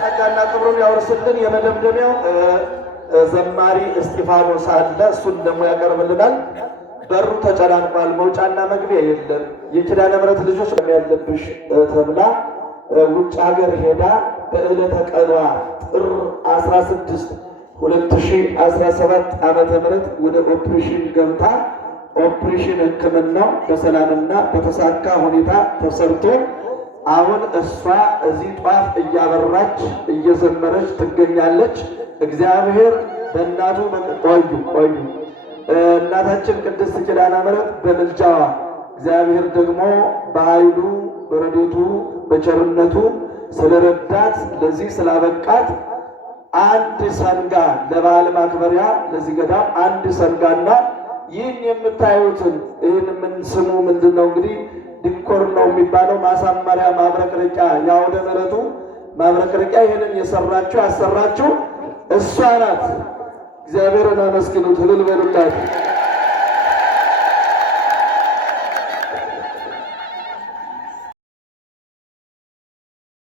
ጸጋና ክብሩን ያወርስልን። የመደምደሚያው ዘማሪ እስጢፋኖስ አለ፣ እሱን ደግሞ ያቀርብልናል። በሩ ተጨናንቋል፣ መውጫና መግቢያ የለም። የኪዳነ ምሕረት ልጆች ያለብሽ ተብላ ውጭ ሀገር ሄዳ በዕለተ ቀኗ ጥር 16 2017 ዓመተ ምህረት ወደ ኦፕሬሽን ገብታ ኦፕሬሽን ሕክምናው በሰላምና በተሳካ ሁኔታ ተሰርቶ አሁን እሷ እዚህ ጧፍ እያበራች እየዘመረች ትገኛለች። እግዚአብሔር በእናቱ ቆዩ እናታችን ቅድስት ኪዳነ ምሕረት በምልጃዋ እግዚአብሔር ደግሞ በኃይሉ በረድኤቱ በቸርነቱ ስለረዳት ለዚህ ስላበቃት አንድ ሰንጋ ለበዓል ማክበሪያ ለዚህ ገዳም አንድ ሰንጋና ይህን የምታዩትን ይህን ምን ስሙ ምንድን ነው እንግዲህ ዲኮር ነው የሚባለው ማሳመሪያ ማብረቅረቂያ የአውደ ምሕረቱ ማብረቅረቂያ ይህንን የሰራችው ያሰራችው እሷ ናት። እግዚአብሔርን አመስግኑት፣ እልል በሉላት።